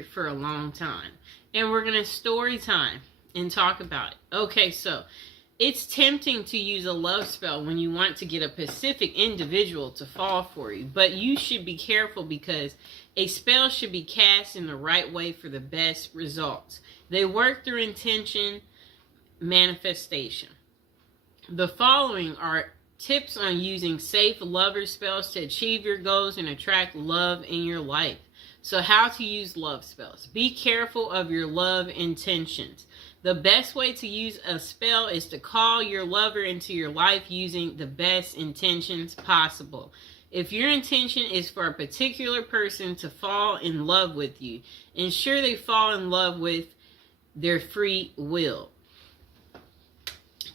for a long time. And we're going to story time and talk about it. Okay, so it's tempting to use a love spell when you want to get a specific individual to fall for you, but you should be careful because a spell should be cast in the right way for the best results. They work through intention, manifestation. The following are tips on using safe lover spells to achieve your goals and attract love in your life. So how to use love spells. Be careful of your love intentions. The best way to use a spell is to call your lover into your life using the best intentions possible. If your intention is for a particular person to fall in love with you, ensure they fall in love with their free will.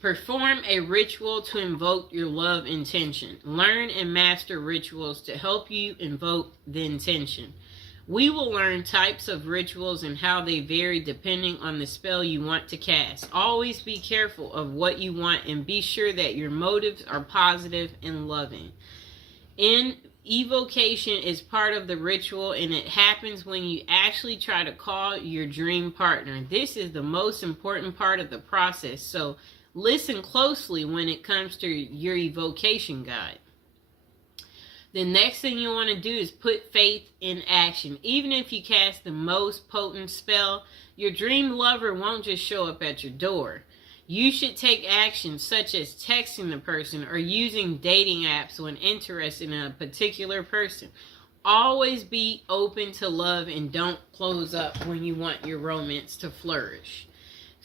Perform a ritual to invoke your love intention. Learn and master rituals to help you invoke the intention. We will learn types of rituals and how they vary depending on the spell you want to cast. Always be careful of what you want and be sure that your motives are positive and loving. Evocation is part of the ritual, and it happens when you actually try to call your dream partner. This is the most important part of the process, so listen closely when it comes to your evocation guide. The next thing you want to do is put faith in action. Even if you cast the most potent spell, your dream lover won't just show up at your door. You should take action such as texting the person or using dating apps when interested in a particular person. Always be open to love and don't close up when you want your romance to flourish.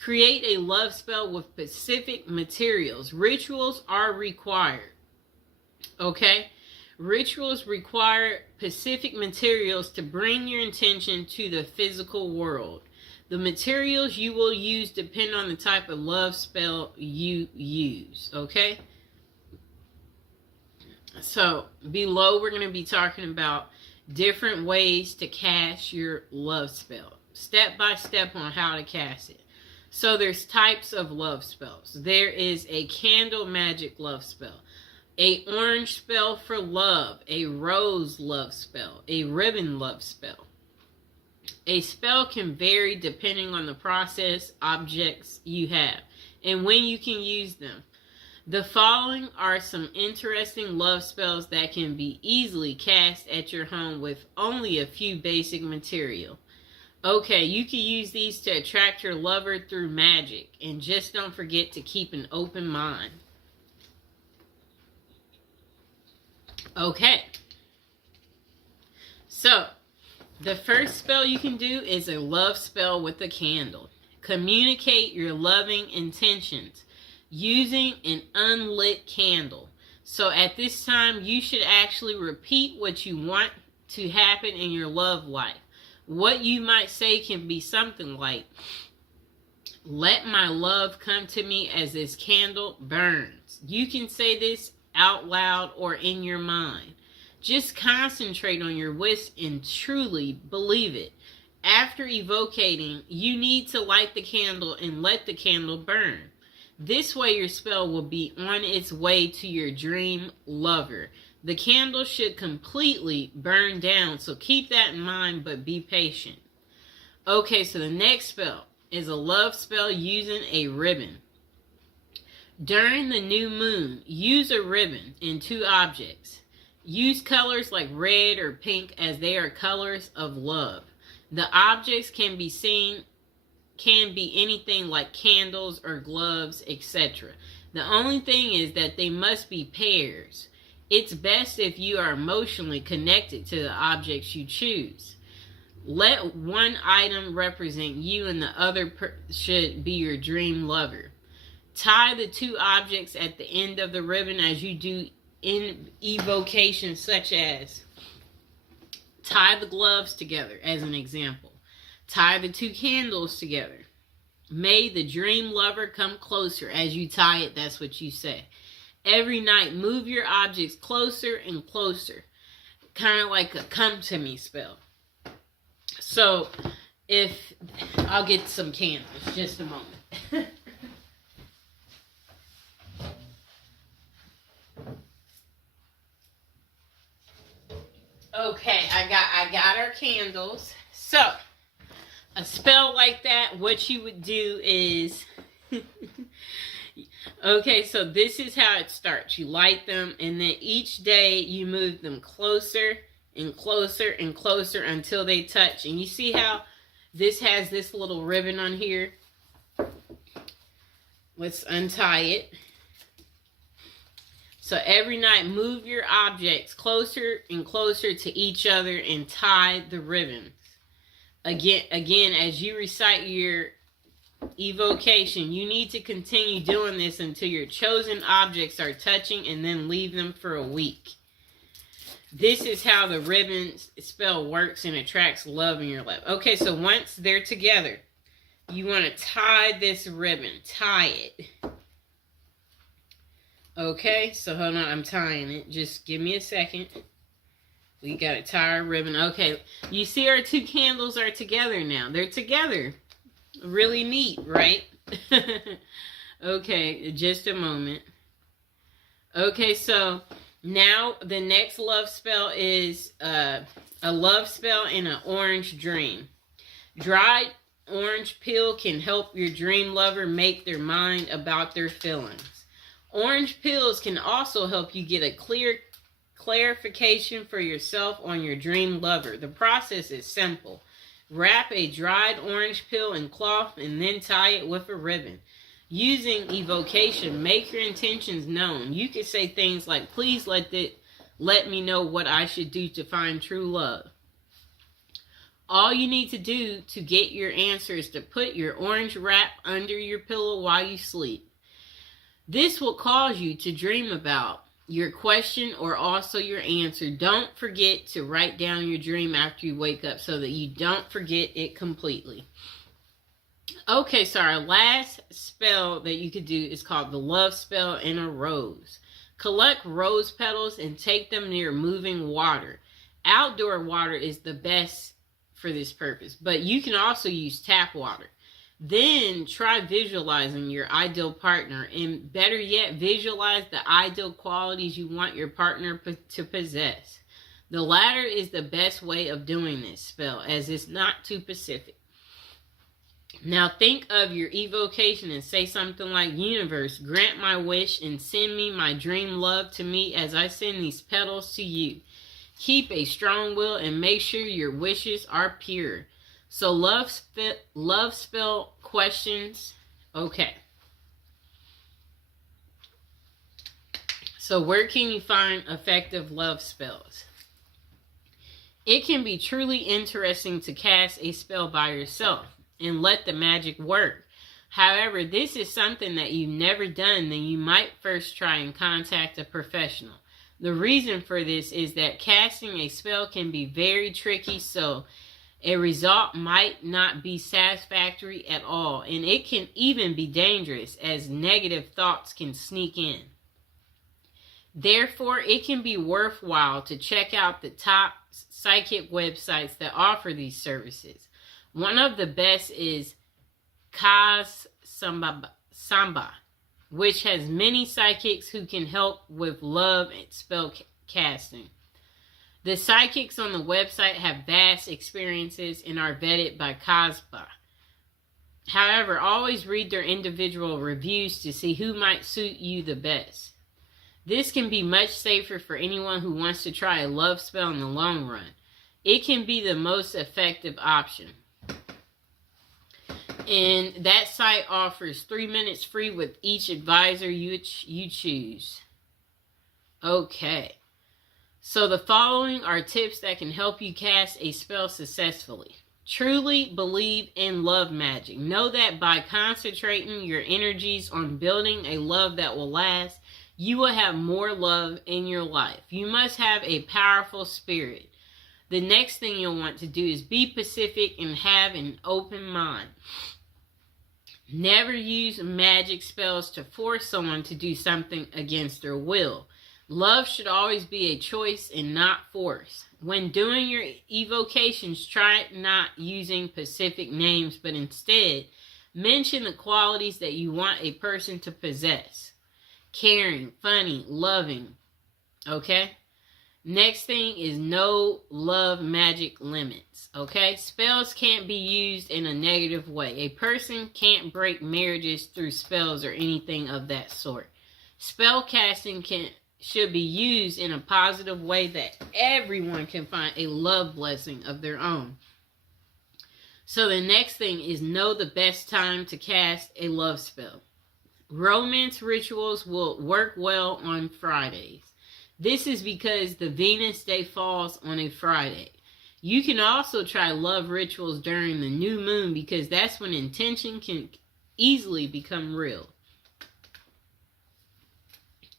Create a love spell with specific materials. Rituals are required. Okay? Rituals require specific materials to bring your intention to the physical world. The materials you will use depend on the type of love spell you use, okay? So, below we're going to be talking about different ways to cast your love spell. Step by step on how to cast it. So, there's types of love spells. There is a candle magic love spell. A orange spell for love, a rose love spell, a ribbon love spell. A spell can vary depending on the process, objects you have, and when you can use them. The following are some interesting love spells that can be easily cast at your home with only a few basic material. Okay, you can use these to attract your lover through magic, and just don't forget to keep an open mind. Okay, so the first spell you can do is a love spell with a candle. Communicate your loving intentions using an unlit candle. So at this time, you should actually repeat what you want to happen in your love life. What you might say can be something like, "Let my love come to me as this candle burns." You can say this out loud or in your mind. Just concentrate on your wish and truly believe it. After evocating, you need to light the candle and let the candle burn. This way your spell will be on its way to your dream lover. The candle should completely burn down, so keep that in mind, but be patient. Okay, so the next spell is a love spell using a ribbon. During the new moon, use a ribbon in two objects. Use colors like red or pink as they are colors of love. The objects can be anything like candles or gloves, etc. The only thing is that they must be pairs. It's best if you are emotionally connected to the objects you choose. Let one item represent you and the other should be your dream lover. Tie the two objects at the end of the ribbon as you do in evocation, such as tie the gloves together, as an example. Tie the two candles together. May the dream lover come closer. As you tie it, that's what you say. Every night, move your objects closer and closer. Kind of like a come to me spell. So, I'll get some candles, just a moment. Okay, I got our candles. So, a spell like that, what you would do is, okay, so this is how it starts. You light them, and then each day you move them closer and closer and closer until they touch. And you see how this has this little ribbon on here? Let's untie it. So every night, move your objects closer and closer to each other and tie the ribbons. Again, as you recite your evocation, you need to continue doing this until your chosen objects are touching, and then leave them for a week. This is how the ribbon spell works and attracts love in your life. Okay, so once they're together, you want to tie this ribbon. Tie it. Okay, so hold on, I'm tying it. Just give me a second. We got to tie our ribbon. Okay, you see our two candles are together now. They're together. Really neat, right? Okay, just a moment. Okay, so now the next love spell is a love spell in an orange dream. Dried orange peel can help your dream lover make their mind about their feelings. Orange peels can also help you get a clear clarification for yourself on your dream lover. The process is simple. Wrap a dried orange peel in cloth and then tie it with a ribbon. Using evocation, make your intentions known. You can say things like, please let me know what I should do to find true love. All you need to do to get your answer is to put your orange wrap under your pillow while you sleep. This will cause you to dream about your question or also your answer. Don't forget to write down your dream after you wake up so that you don't forget it completely. Okay, so our last spell that you could do is called the love spell in a rose. Collect rose petals and take them near moving water. Outdoor water is the best for this purpose, but you can also use tap water. Then try visualizing your ideal partner, and better yet, visualize the ideal qualities you want your partner to possess. The latter is the best way of doing this spell, as it's not too specific. Now think of your evocation and say something like, universe, grant my wish and send me my dream love to me as I send these petals to you. Keep a strong will and make sure your wishes are pure. So love spell questions. Okay. So where can you find effective love spells? It can be truly interesting to cast a spell by yourself and let the magic work. However, this is something that you've never done, then you might first try and contact a professional. The reason for this is that casting a spell can be very tricky, so a result might not be satisfactory at all, and it can even be dangerous as negative thoughts can sneak in. Therefore, it can be worthwhile to check out the top psychic websites that offer these services. One of the best is Kaz Samba, which has many psychics who can help with love and spell casting. The psychics on the website have vast experiences and are vetted by Kazba. However, always read their individual reviews to see who might suit you the best. This can be much safer for anyone who wants to try a love spell in the long run. It can be the most effective option. And that site offers 3 minutes free with each advisor you choose. Okay. So the following are tips that can help you cast a spell successfully. Truly believe in love magic. Know that by concentrating your energies on building a love that will last, you will have more love in your life. You must have a powerful spirit. The next thing you'll want to do is be pacific and have an open mind. Never use magic spells to force someone to do something against their will. Love should always be a choice and not force. When doing your evocations, try not using specific names, but instead mention the qualities that you want a person to possess. Caring, funny, loving. Okay? Next thing is no love magic limits. Okay? Spells can't be used in a negative way. A person can't break marriages through spells or anything of that sort. Spell casting should be used in a positive way that everyone can find a love blessing of their own. So the next thing is know the best time to cast a love spell. Romance rituals will work well on Fridays. This is because the Venus day falls on a Friday. You can also try love rituals during the new moon because that's when intention can easily become real.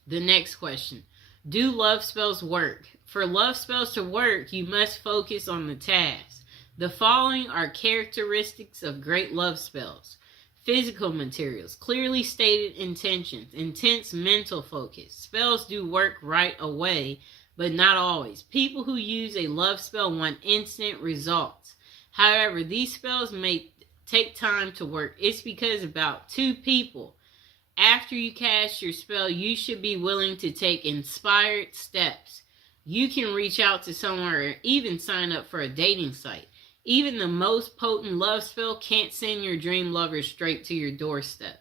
The next question. Do love spells work? For love spells to work, you must focus on the task. The following are characteristics of great love spells. Physical materials, clearly stated intentions, intense mental focus. Spells do work right away, but not always. People who use a love spell want instant results. However, these spells may take time to work. It's because about 2 people. After you cast your spell, you should be willing to take inspired steps. You can reach out to someone or even sign up for a dating site. Even the most potent love spell can't send your dream lover straight to your doorstep.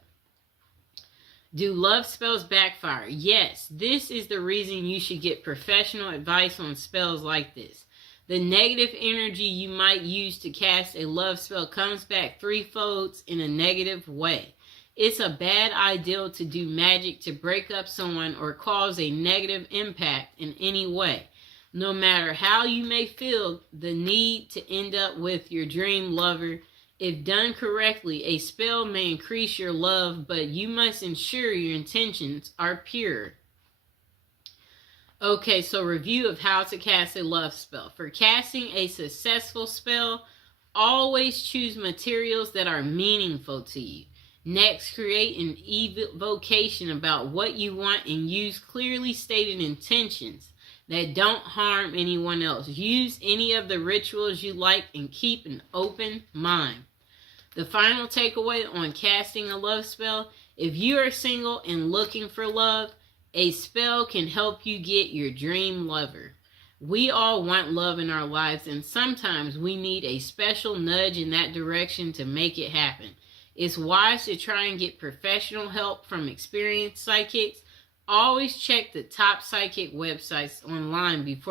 Do love spells backfire? Yes, this is the reason you should get professional advice on spells like this. The negative energy you might use to cast a love spell comes back threefold in a negative way. It's a bad idea to do magic to break up someone or cause a negative impact in any way. No matter how you may feel the need to end up with your dream lover, if done correctly, a spell may increase your love, but you must ensure your intentions are pure. Okay, so review of how to cast a love spell. For casting a successful spell, always choose materials that are meaningful to you. Next, create an evocation about what you want and use clearly stated intentions that don't harm anyone else. Use any of the rituals you like and keep an open mind. The final takeaway on casting a love spell: if you are single and looking for love, a spell can help you get your dream lover. We all want love in our lives, and sometimes we need a special nudge in that direction to make it happen. It's wise to try and get professional help from experienced psychics. Always check the top psychic websites online before